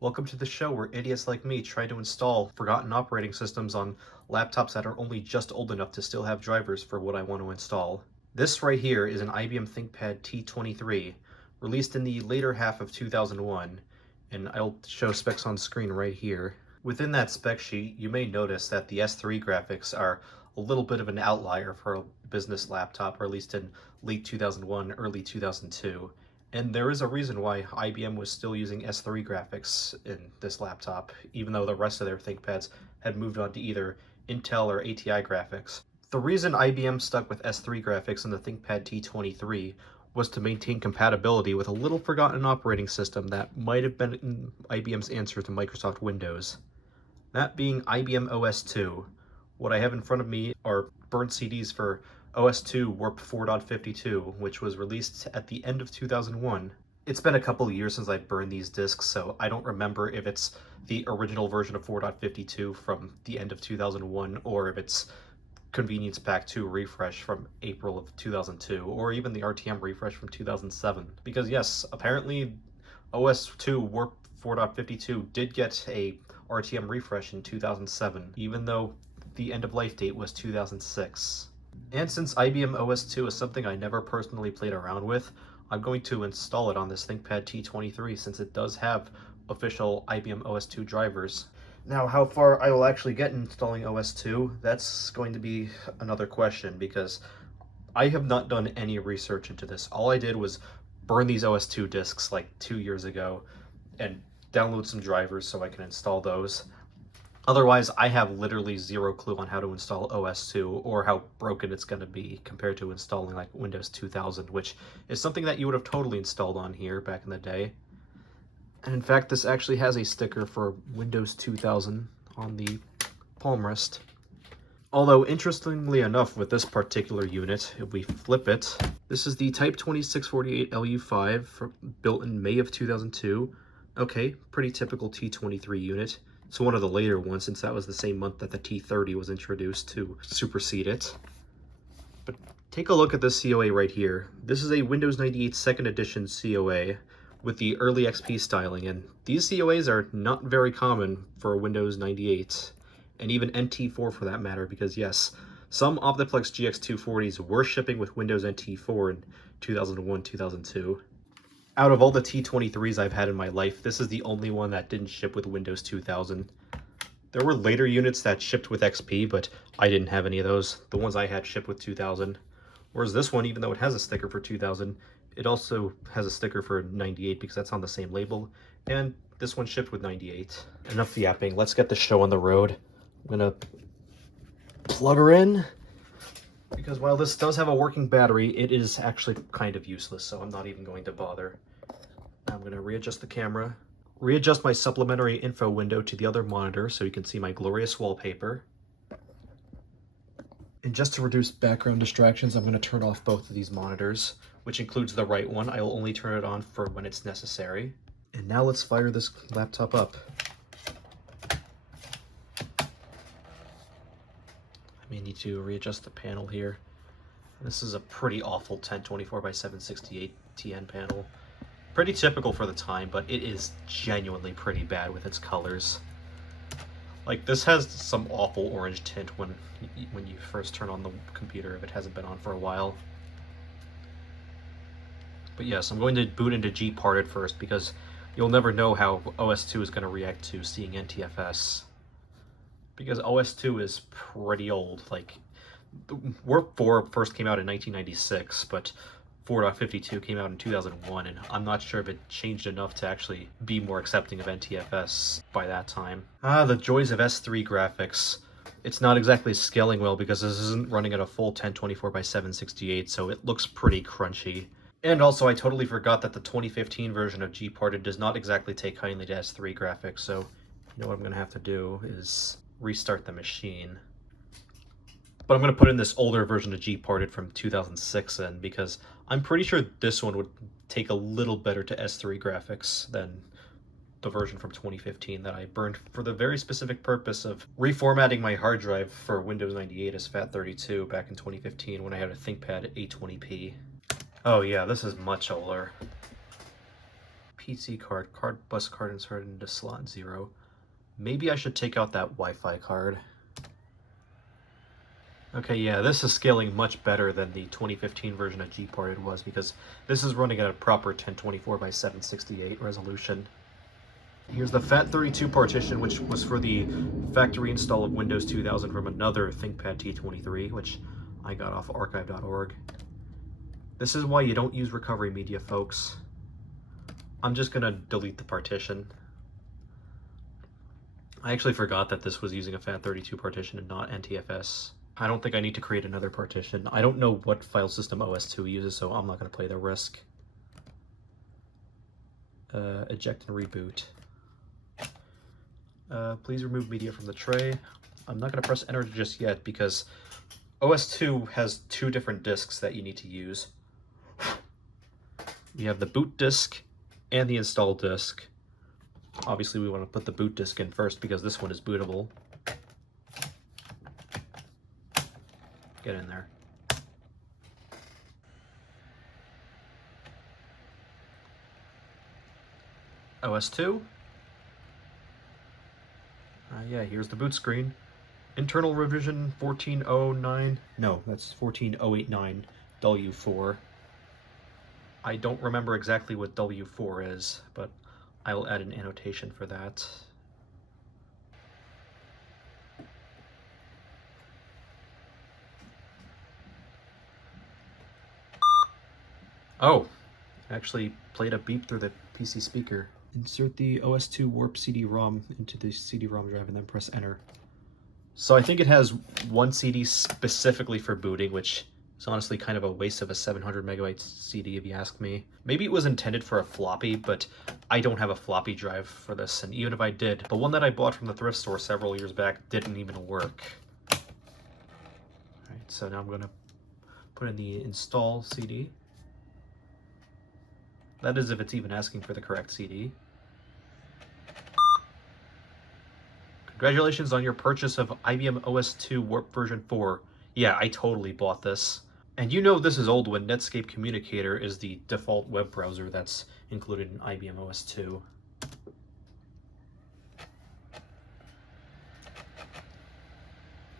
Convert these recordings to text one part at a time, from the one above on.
Welcome to the show where idiots like me try to install forgotten operating systems on laptops that are only just old enough to still have drivers for what I want to install. This right here is an IBM ThinkPad T23, released in the later half of 2001, and I'll show specs on screen right here. Within that spec sheet, you may notice that the S3 graphics are a little bit of an outlier for a business laptop, released in late 2001, early 2002. And there is a reason why IBM was still using S3 graphics in this laptop, even though the rest of their ThinkPads had moved on to either Intel or ATI graphics. The reason IBM stuck with S3 graphics in the ThinkPad T23 was to maintain compatibility with a little forgotten operating system that might have been IBM's answer to Microsoft Windows. That being IBM OS 2. What I have in front of me are burned CDs for OS 2 Warp 4.52, which was released at the end of 2001. It's been a couple of years since I burned these discs, so I don't remember if it's the original version of 4.52 from the end of 2001, or if it's Convenience Pack 2 refresh from April of 2002, or even the RTM refresh from 2007. Because yes, apparently OS 2 Warp 4.52 did get a RTM refresh in 2007, even though the end of life date was 2006. And since IBM OS 2 is something I never personally played around with, I'm going to install it on this ThinkPad T23 since it does have official IBM OS 2 drivers. Now, how far I will actually get installing OS 2, that's going to be another question because I have not done any research into this. All I did was burn these OS 2 discs like 2 years ago and download some drivers so I can install those. Otherwise, I have literally zero clue on how to install OS 2 or how broken it's going to be compared to installing like Windows 2000, which is something that you would have totally installed on here back in the day. And in fact, this actually has a sticker for Windows 2000 on the palm rest. Although, interestingly enough, with this particular unit, if we flip it, this is the Type 2648 LU5 built in May of 2002. Okay, pretty typical T23 unit. It's one of the later ones since that was the same month that the T30 was introduced to supersede it. But take a look at this COA right here. This is a Windows 98 2nd edition COA with the early XP styling, and these COAs are not very common for Windows 98, and even NT4 for that matter, because yes, some Optiplex GX240s were shipping with Windows NT4 in 2001, 2002. Out of all the T23s I've had in my life, this is the only one that didn't ship with Windows 2000. There were later units that shipped with XP, but I didn't have any of those. The ones I had shipped with 2000. Whereas this one, even though it has a sticker for 2000, it also has a sticker for 98 because that's on the same label. And this one shipped with 98. Enough yapping, let's get the show on the road. I'm gonna plug her in, because while this does have a working battery, it is actually kind of useless, so I'm not even going to bother. I'm going to readjust the camera, readjust my supplementary info window to the other monitor so you can see my glorious wallpaper. And just to reduce background distractions, I'm going to turn off both of these monitors, which includes the right one. I will only turn it on for when it's necessary. And now let's fire this laptop up. I may need to readjust the panel here. This is a pretty awful 1024 by 768 TN panel. Pretty typical for the time, but it is genuinely pretty bad with its colors. Like, this has some awful orange tint when you first turn on the computer if it hasn't been on for a while. But yes, I'm going to boot into Gparted first because you'll never know how OS 2 is going to react to seeing NTFS. Because OS 2 is pretty old. Like, Warp 4 first came out in 1996, but 4.52 came out in 2001, and I'm not sure if it changed enough to actually be more accepting of NTFS by that time. Ah, the joys of S3 graphics. It's not exactly scaling well because this isn't running at a full 1024 by 768, so it looks pretty crunchy. And also, I totally forgot that the 2015 version of Gparted does not exactly take kindly to S3 graphics, so you know what I'm going to have to do is restart the machine. But I'm going to put in this older version of Gparted from 2006 in, because I'm pretty sure this one would take a little better to S3 graphics than the version from 2015 that I burned for the very specific purpose of reformatting my hard drive for Windows 98 as FAT32 back in 2015 when I had a ThinkPad 820p. Oh yeah, this is much older. PC card, bus card inserted into slot 0. Maybe I should take out that Wi-Fi card. Okay, yeah, this is scaling much better than the 2015 version of Gparted was, because this is running at a proper 1024 by 768 resolution. Here's the FAT32 partition, which was for the factory install of Windows 2000 from another ThinkPad T23, which I got off archive.org. This is why you don't use recovery media, folks. I'm just gonna delete the partition. I actually forgot that this was using a FAT32 partition and not NTFS. I don't think I need to create another partition. I don't know what file system OS2 uses, so I'm not going to play the risk. Eject and reboot. Please remove media from the tray. I'm not going to press enter just yet because OS2 has 2 different disks that you need to use. You have the boot disk and the install disk. Obviously we want to put the boot disk in first because this one is bootable. Get in there. OS2. Yeah, here's the boot screen. Internal revision 1409. No, that's 14089 W4. I don't remember exactly what W4 is, but I will add an annotation for that. Oh, actually played a beep through the PC speaker. Insert the OS2 Warp CD-ROM into the CD-ROM drive and then press enter. So I think it has one CD specifically for booting, which is honestly kind of a waste of a 700 megabyte CD if you ask me. Maybe it was intended for a floppy, but I don't have a floppy drive for this, and even if I did, the one that I bought from the thrift store several years back didn't even work. Alright, so now I'm going to put in the install CD. That is if it's even asking for the correct CD. Congratulations on your purchase of IBM OS2 Warp version 4. Yeah, I totally bought this. And you know this is old when Netscape Communicator is the default web browser that's included in IBM OS2.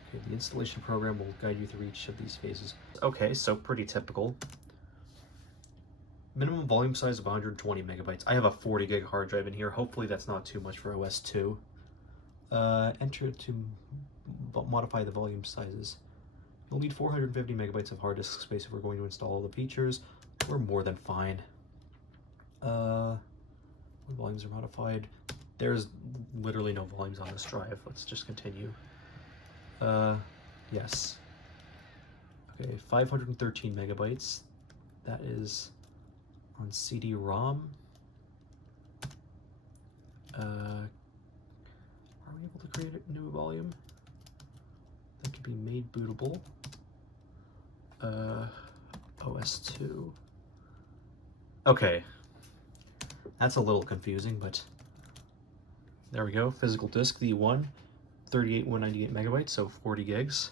Okay, the installation program will guide you through each of these phases. Okay, so pretty typical. Minimum volume size of 120 megabytes. I have a 40 gig hard drive in here. Hopefully that's not too much for OS2. Enter to modify the volume sizes. You'll need 450 megabytes of hard disk space if we're going to install all the features. We're more than fine. When volumes are modified, there's literally no volumes on this drive. Let's just continue. Yes. Okay, 513 megabytes. That is on CD-ROM. Are we able to create a new volume that could be made bootable? OS2. Okay, that's a little confusing, but there we go. Physical disk, the 198 megabytes, so 40 gigs.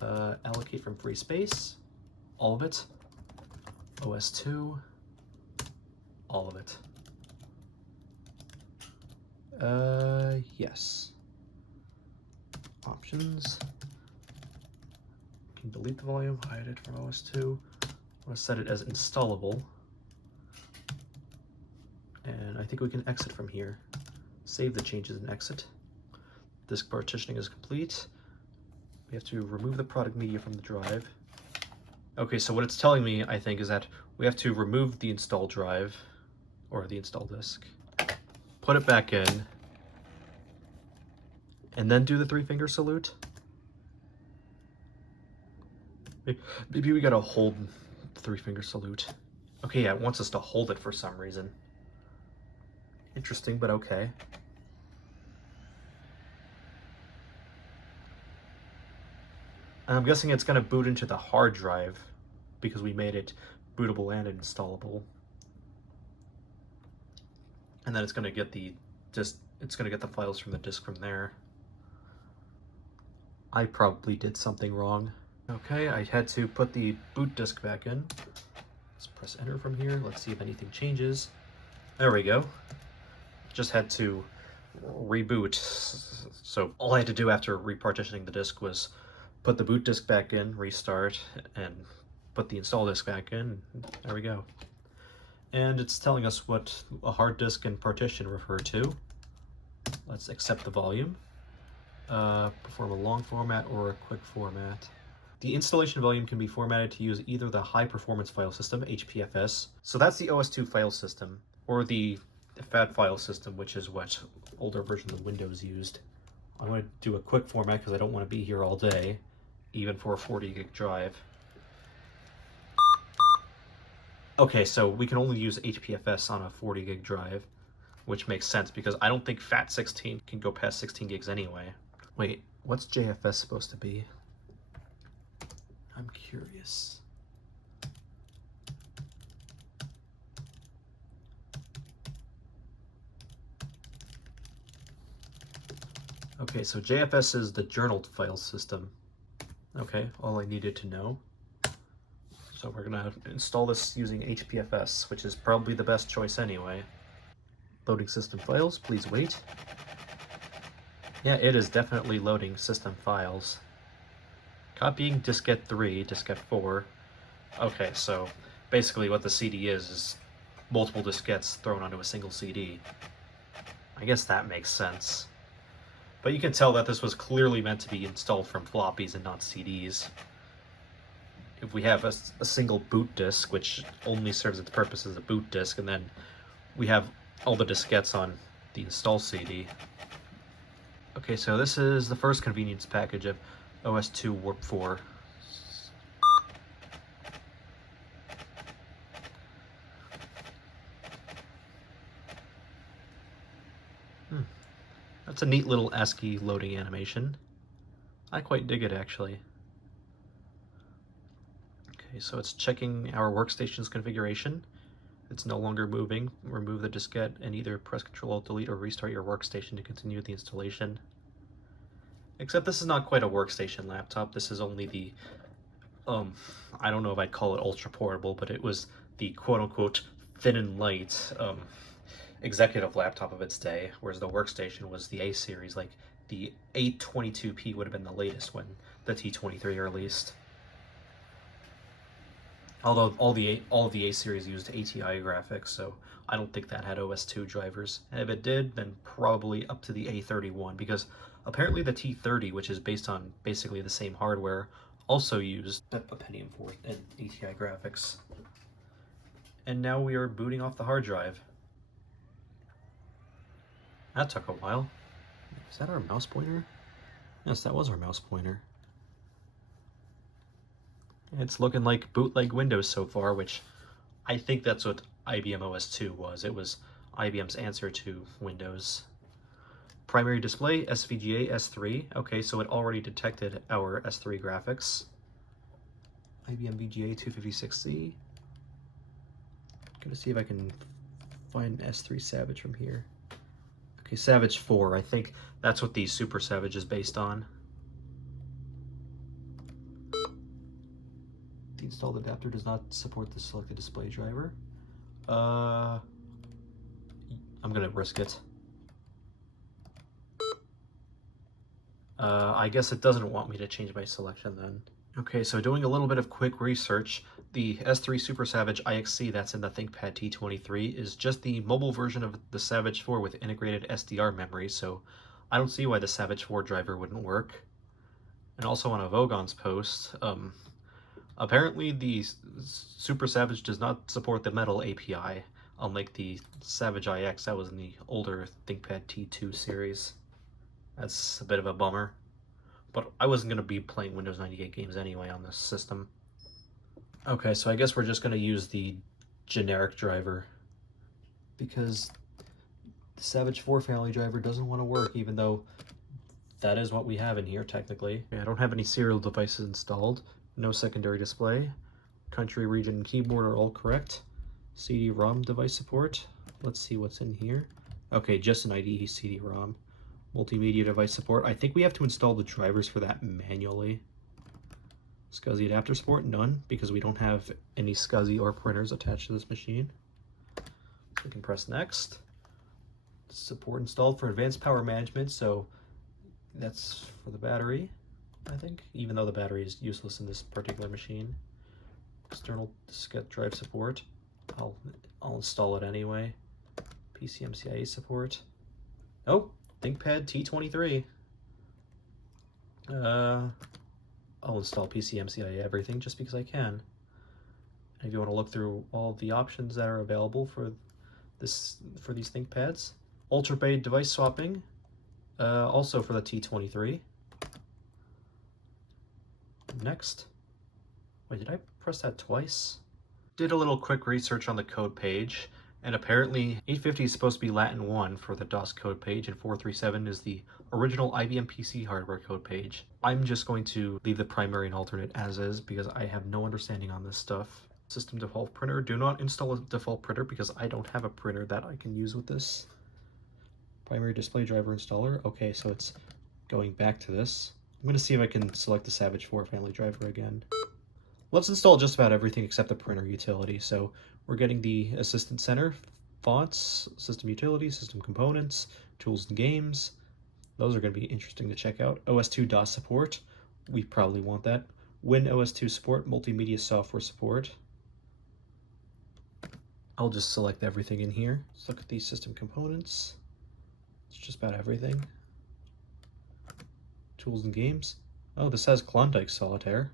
Allocate from free space, all of it. OS2, all of it. Yes. Options. You can delete the volume, hide it from OS2. I want to set it as installable. And I think we can exit from here. Save the changes and exit. Disk partitioning is complete. We have to remove the product media from the drive. Okay, so what it's telling me, I think, is that we have to remove the install drive, or the install disk, put it back in, and then do the 3-finger salute. Maybe we gotta hold the 3-finger salute. Okay, yeah, it wants us to hold it for some reason. Interesting, but okay. And I'm guessing it's gonna boot into the hard drive because we made it bootable and installable. And then it's gonna get the files from the disk from there. I probably did something wrong. Okay, I had to put the boot disk back in. Let's press enter from here. Let's see if anything changes. There we go. Just had to reboot. So all I had to do after repartitioning the disk was put the boot disk back in, restart, and put the install disk back in. There we go. And it's telling us what a hard disk and partition refer to. Let's accept the volume. Perform a long format or a quick format. The installation volume can be formatted to use either the high performance file system, HPFS, so that's the OS2 file system, or the FAT file system, which is what older versions of Windows used. I'm going to do a quick format because I don't want to be here all day, even for a 40 gig drive. Okay, so we can only use HPFS on a 40 gig drive, which makes sense because I don't think FAT16 can go past 16 gigs anyway. Wait, what's JFS supposed to be? I'm curious. Okay, so JFS is the journaled file system. Okay, all I needed to know. So we're gonna install this using HPFS, which is probably the best choice anyway. Loading system files, please wait. Yeah, it is definitely loading system files. Copying diskette 3, diskette 4. Okay, so basically what the CD is multiple diskettes thrown onto a single CD. I guess that makes sense. But you can tell that this was clearly meant to be installed from floppies and not CDs. If we have a single boot disk, which only serves its purpose as a boot disk, and then we have all the diskettes on the install CD. Okay, so this is the first convenience package of OS2 Warp 4. That's a neat little ASCII loading animation. I quite dig it, actually. Okay, so it's checking our workstation's configuration. It's no longer moving. Remove the diskette and either press Ctrl-Alt-Delete or restart your workstation to continue the installation. Except this is not quite a workstation laptop. This is only the, I don't know if I'd call it ultra portable, but it was the quote-unquote thin and light executive laptop of its day, whereas the workstation was the A series. Like the A23P would have been the latest when the T23 released. Although all of the A series used ATI graphics, so I don't think that had OS2 drivers. And if it did, then probably up to the A31, because apparently the T30, which is based on basically the same hardware, also used a Pentium 4 and ATI graphics. And now we are booting off the hard drive. That took a while. Is that our mouse pointer? Yes, that was our mouse pointer. It's looking like bootleg Windows so far, which I think that's what IBM OS2 was. It was IBM's answer to Windows. Primary display, SVGA S3. Okay, so it already detected our S3 graphics. IBM VGA 256C. Gonna see if I can find S3 Savage from here. Okay, Savage 4. I think that's what the Super Savage is based on. The installed adapter does not support the selected display driver. I'm gonna risk it. I guess it doesn't want me to change my selection then. Okay, so doing a little bit of quick research, the S3 Super Savage IXC that's in the ThinkPad T23 is just the mobile version of the Savage 4 with integrated SDR memory, so I don't see why the Savage 4 driver wouldn't work. And also on a Vogon's post, apparently the Super Savage does not support the Metal API, unlike the Savage IX that was in the older ThinkPad T2 series. That's a bit of a bummer. But I wasn't going to be playing Windows 98 games anyway on this system. Okay, so I guess we're just going to use the generic driver, because the Savage 4 family driver doesn't want to work, even though that is what we have in here technically. I don't have any serial devices installed, no secondary display, country, region, and keyboard are all correct. CD-ROM device support, let's see what's in here. Okay, just an IDE CD-ROM. Multimedia device support. I think we have to install the drivers for that manually. SCSI adapter support, none, because we don't have any SCSI or printers attached to this machine. We can press next. Support installed for advanced power management, so that's for the battery, I think, even though the battery is useless in this particular machine. External diskette drive support. I'll install it anyway. PCMCIe support. Oh, ThinkPad T23. I'll install PCMCIe everything just because I can. And if you want to look through all the options that are available for these ThinkPads, ultra-bay device swapping, also for the T23. Next. Wait, did I press that twice? Did a little quick research on the code page, and apparently 850 is supposed to be Latin 1 for the DOS code page, and 437 is the original IBM PC hardware code page. I'm just going to leave the primary and alternate as is because I have no understanding on this stuff. System default printer. Do not install a default printer because I don't have a printer that I can use with this. Primary display driver installer. Okay, so it's going back to this. I'm going to see if I can select the Savage 4 family driver again. Let's install just about everything except the printer utility. So we're getting the Assistant Center, fonts, system utilities, system components, tools and games. Those are going to be interesting to check out. OS2 DOS support. We probably want that. WinOS2 support, multimedia software support. I'll just select everything in here. Let's look at these system components. It's just about everything. Tools and games. Oh, this has Klondike Solitaire.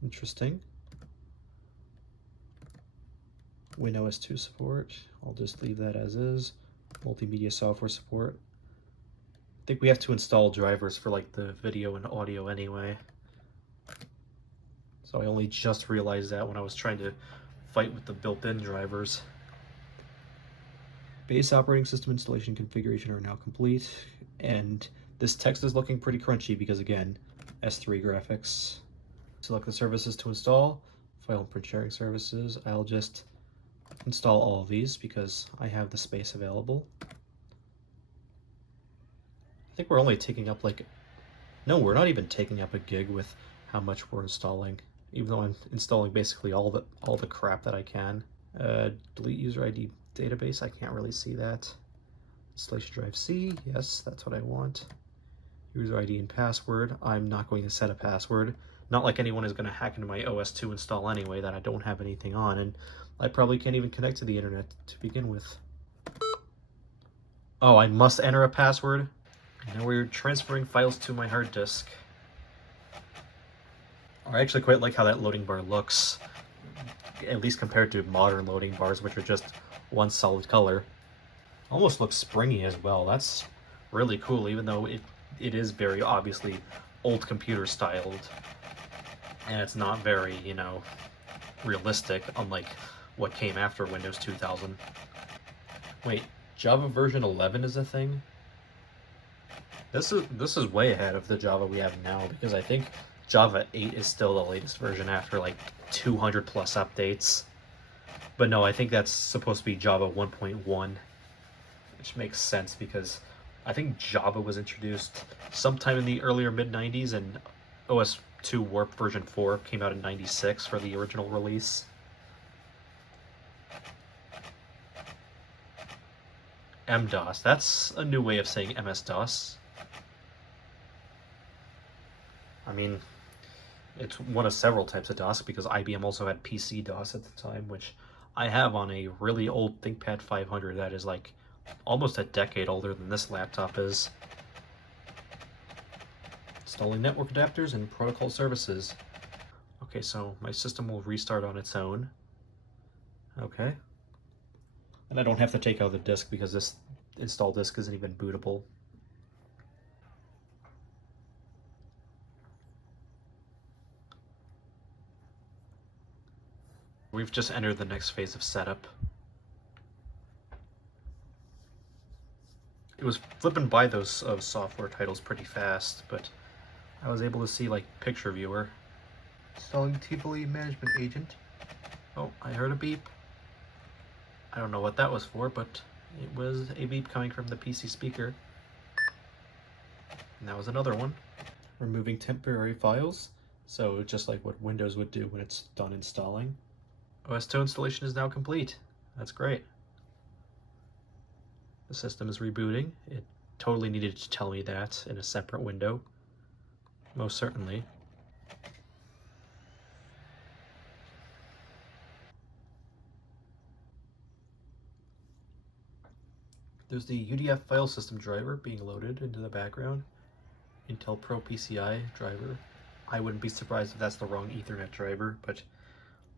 Interesting. WinOS 2 support. I'll just leave that as is. Multimedia software support. I think we have to install drivers for like the video and audio anyway. So I only just realized that when I was trying to fight with the built-in drivers. Base operating system installation configuration are now complete, and this text is looking pretty crunchy because again, S3 graphics. Select the services to install, file and print sharing services. I'll just install all of these because I have the space available. I think we're only taking up like, no, we're not even taking up a gig with how much we're installing, even though I'm installing basically all the crap that I can. Delete user ID database, I can't really see that. Installation drive C, yes, that's what I want. User ID and password, I'm not going to set a password. Not like anyone is going to hack into my OS2 install anyway that I don't have anything on, and I probably can't even connect to the internet to begin with. Oh, I must enter a password? Now we're transferring files to my hard disk. I actually quite like how that loading bar looks, at least compared to modern loading bars, which are just one solid color. Almost looks springy as well. That's really cool, even though it is very obviously old computer styled. And it's not very, you know, realistic, unlike what came after Windows 2000. Wait, Java version 11 is a thing? This is way ahead of the Java we have now, because I think Java 8 is still the latest version after like 200 plus updates. But no, I think that's supposed to be Java 1.1, which makes sense because I think Java was introduced sometime in the earlier mid-90s, and OS2 Warp version 4 came out in 96 for the original release. MS-DOS, that's a new way of saying MS-DOS. I mean, it's one of several types of DOS because IBM also had PC DOS at the time, which I have on a really old ThinkPad 500 that is like almost a decade older than this laptop is. Installing network adapters and protocol services. Okay, so my system will restart on its own. Okay. And I don't have to take out the disk because this install disk isn't even bootable. We've just entered the next phase of setup. It was flipping by those software titles pretty fast, but I was able to see like picture viewer. Installing Tivoli management agent. Oh, I heard a beep. I don't know what that was for, but it was a beep coming from the PC speaker. And that was another one. Removing temporary files. So just like what Windows would do when it's done installing. OS2 installation is now complete. That's great. The system is rebooting. It totally needed to tell me that in a separate window. Most certainly. There's the UDF file system driver being loaded into the background. Intel Pro PCI driver. I wouldn't be surprised if that's the wrong Ethernet driver, but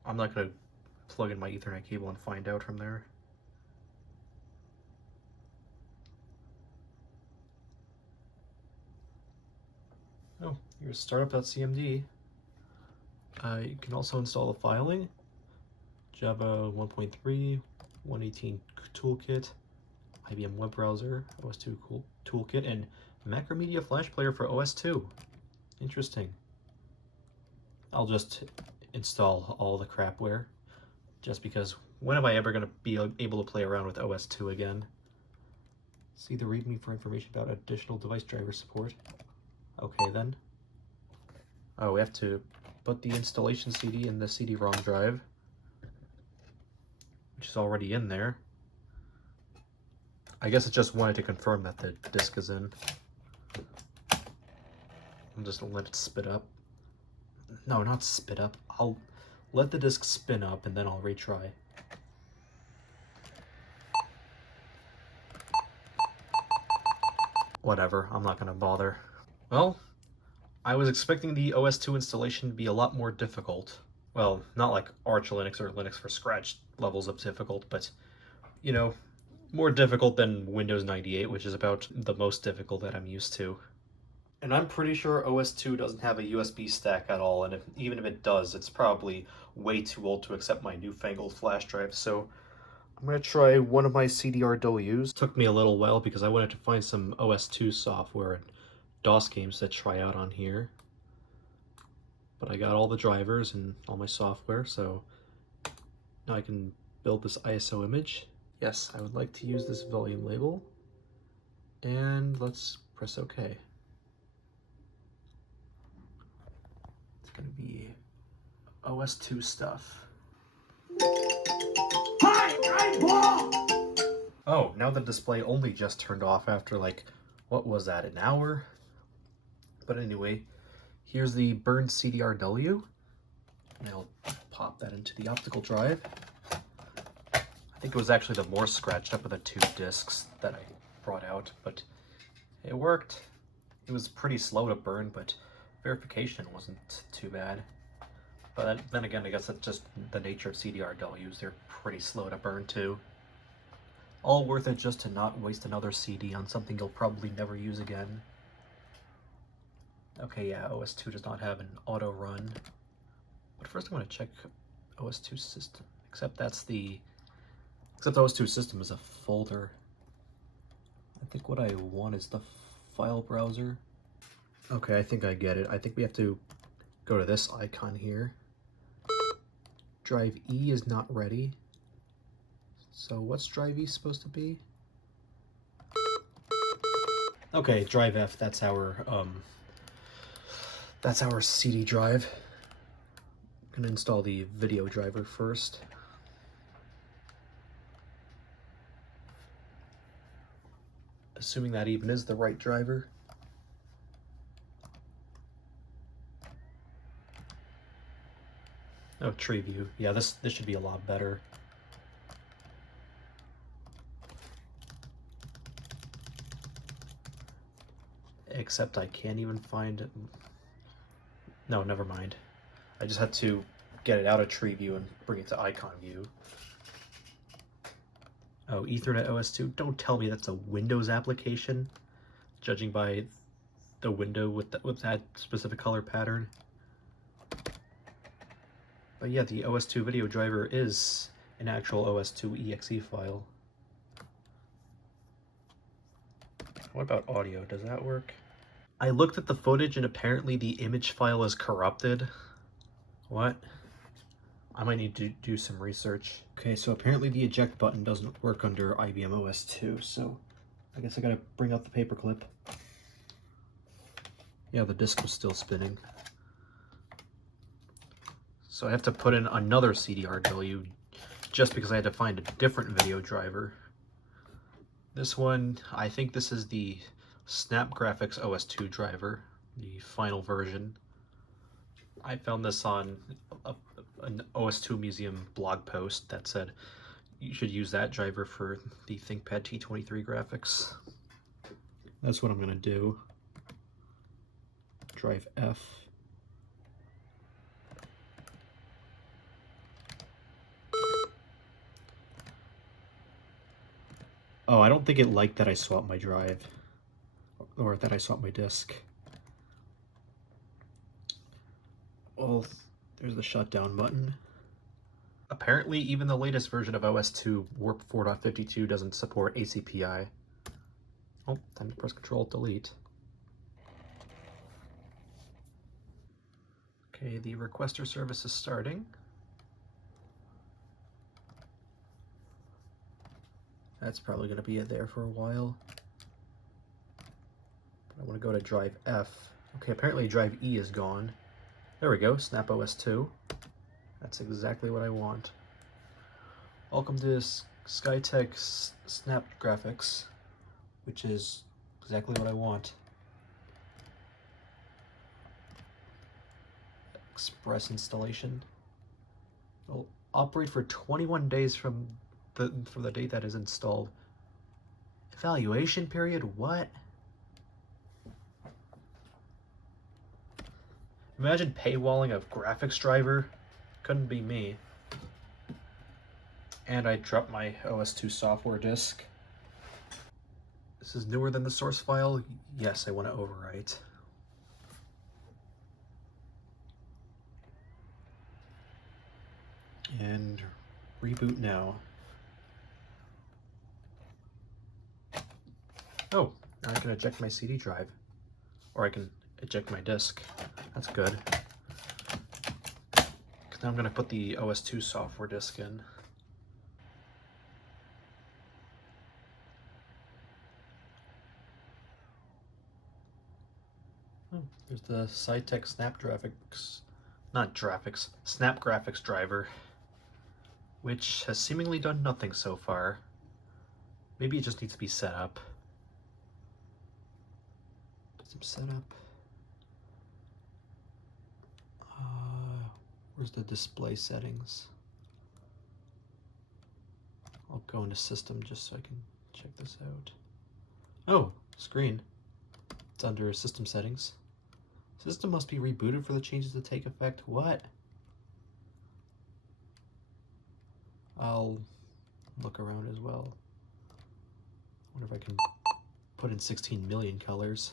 I'm not going to plug in my Ethernet cable and find out from there. Oh, here's startup.cmd. You can also install the filing. Java 1.3, 118 toolkit, IBM web browser, OS2 toolkit, and Macromedia Flash Player for OS2. Interesting. I'll just install all the crapware, just because when am I ever going to be able to play around with OS2 again? See the README for information about additional device driver support. Okay then. Oh, we have to put the installation CD in the CD-ROM drive, which is already in there. I guess it just wanted to confirm that the disk is in. I'm just gonna let it spit up. No, not spit up. I'll let the disk spin up and then I'll retry. Whatever, I'm not gonna bother. Well, I was expecting the OS2 installation to be a lot more difficult. Well, not like Arch Linux or Linux for Scratch levels of difficult, but, you know, more difficult than Windows 98, which is about the most difficult that I'm used to. And I'm pretty sure OS2 doesn't have a USB stack at all, and even if it does, it's probably way too old to accept my newfangled flash drive, so I'm going to try one of my CDRWs. Took me a little while because I wanted to find some OS2 software and DOS games to try out on here. But I got all the drivers and all my software, so now I can build this ISO image. Yes, I would like to use this volume label, and let's press OK. It's going to be OS2 stuff. Hi, I'm Paul! Oh, now the display only just turned off after, like, what was that, an hour? But anyway, here's the burned CDRW, and I'll pop that into the optical drive. I think it was actually the more scratched up of the two discs that I brought out, but it worked. It was pretty slow to burn, but verification wasn't too bad. But then again, I guess that's just the nature of CDRWs. They're pretty slow to burn too. All worth it just to not waste another CD on something you'll probably never use again. Okay, yeah, OS2 does not have an auto run. But first I want to check OS2 system. Except OS2 system is a folder. I think what I want is the file browser. Okay, I think I get it. I think we have to go to this icon here. Drive E is not ready. So what's drive E supposed to be? Okay, drive F, that's our CD drive. I'm gonna install the video driver first. Assuming that even is the right driver. Oh, tree view. Yeah, this should be a lot better. Except I can't even find it. No, never mind. I just had to get it out of tree view and bring it to icon view. Oh, Ethernet OS2. Don't tell me that's a Windows application, judging by the window with that specific color pattern. But yeah, the OS2 video driver is an actual OS2 exe file. What about audio? Does that work? I looked at the footage and apparently the image file is corrupted. What? I might need to do some research. Okay, so apparently the eject button doesn't work under IBM OS 2, so I guess I gotta bring out the paperclip. Yeah, the disk was still spinning. So I have to put in another CDRW just because I had to find a different video driver. This one, I think this is the Snapgraphics OS2 driver, the final version. I found this on an OS2 Museum blog post that said you should use that driver for the ThinkPad T23 graphics. That's what I'm going to do. Drive F. Oh, I don't think it liked that I swapped my drive, or that I swapped my disk. Well, there's the shutdown button. Apparently, even the latest version of OS2 Warp 4.52 doesn't support ACPI. Oh, time to press Control-Delete. Okay, the requester service is starting. That's probably going to be there for a while. I want to go to drive F. Okay, apparently drive E is gone. There we go, Snap OS 2. That's exactly what I want. Welcome to Skytech Snap Graphics, which is exactly what I want. Express installation. It'll operate for 21 days from the date that is installed. Evaluation period? What? Imagine paywalling a graphics driver. Couldn't be me. And I dropped my OS2 software disk. This is newer than the source file. Yes, I want to overwrite. And reboot now. Oh, now I can eject my CD drive. Or I can eject my disk. That's good. Now I'm going to put the OS2 software disk in. Oh, there's the Skytech Snap Graphics driver, which has seemingly done nothing so far. Maybe it just needs to be set up. Some setup. Where's the display settings? I'll go into system just so I can check this out. Oh, screen. It's under system settings. System must be rebooted for the changes to take effect. What? I'll look around as well. I wonder if I can put in 16 million colors.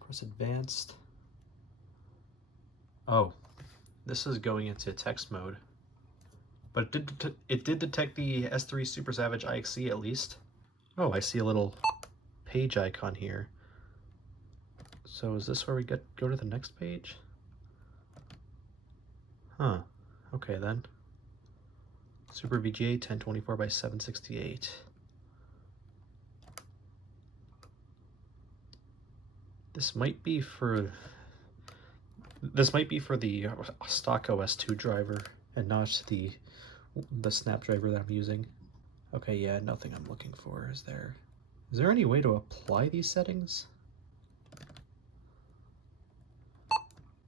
Press advanced. Oh, this is going into text mode. But it did detect the S3 Super Savage IXC at least. Oh, I see a little page icon here. So is this where we go to the next page? Huh. Okay then. Super VGA 1024 by 768. This might be for the stock OS2 driver and not the Snap driver that I'm using. Okay, yeah, nothing I'm looking for is there. Is there any way to apply these settings?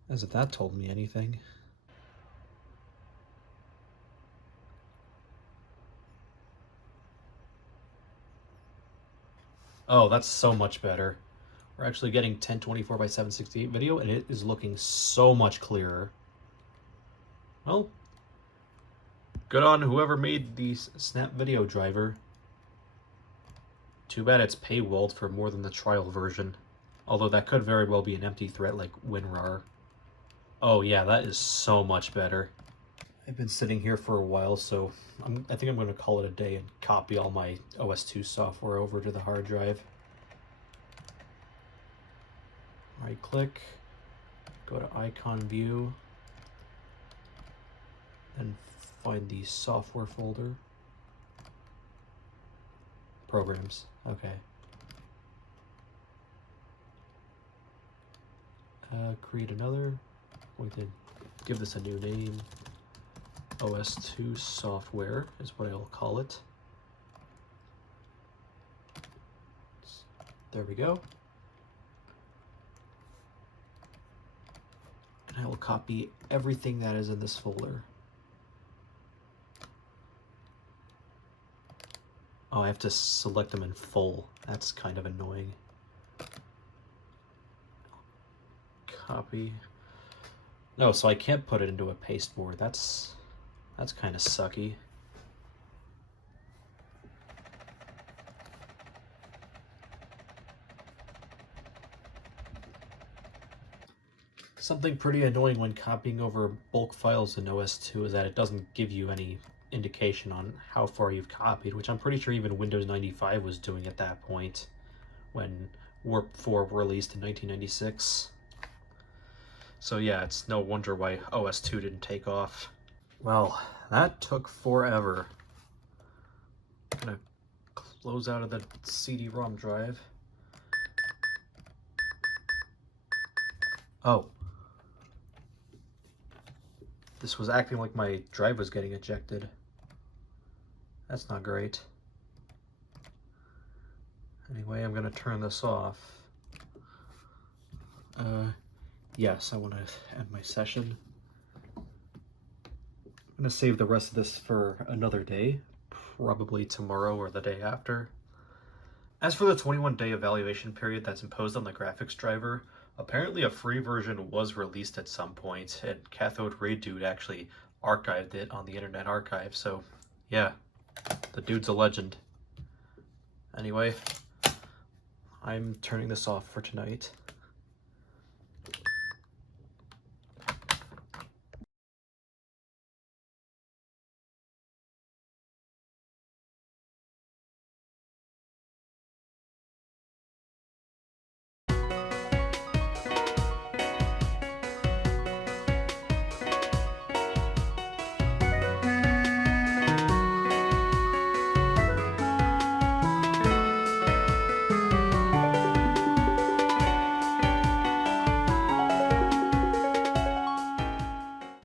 As if that told me anything. Oh, that's so much better. We're actually getting 1024 by 768 video, and it is looking so much clearer. Well, good on whoever made the Snap video driver. Too bad it's paywalled for more than the trial version. Although that could very well be an empty threat like WinRAR. Oh yeah, that is so much better. I've been sitting here for a while, so I think I'm going to call it a day and copy all my OS2 software over to the hard drive. Right click, go to icon view, then find the software folder. Programs, okay. Create another. We can give this a new name. OS2 software is what I'll call it. There we go. And I will copy everything that is in this folder. Oh, I have to select them in full. That's kind of annoying. Copy. No, so I can't put it into a pasteboard. That's kind of sucky. Something pretty annoying when copying over bulk files in OS2 is that it doesn't give you any indication on how far you've copied, which I'm pretty sure even Windows 95 was doing at that point when Warp 4 released in 1996. So yeah, it's no wonder why OS2 didn't take off. Well, that took forever. I'm gonna close out of the CD-ROM drive. Oh. This was acting like my drive was getting ejected. That's not great. Anyway, I'm gonna turn this off. Yes, I want to end my session. I'm gonna save the rest of this for another day, probably tomorrow or the day after. As for the 21-day evaluation period that's imposed on the graphics driver, apparently a free version was released at some point, and Cathode Ray Dude actually archived it on the Internet Archive, so yeah, the dude's a legend. Anyway, I'm turning this off for tonight.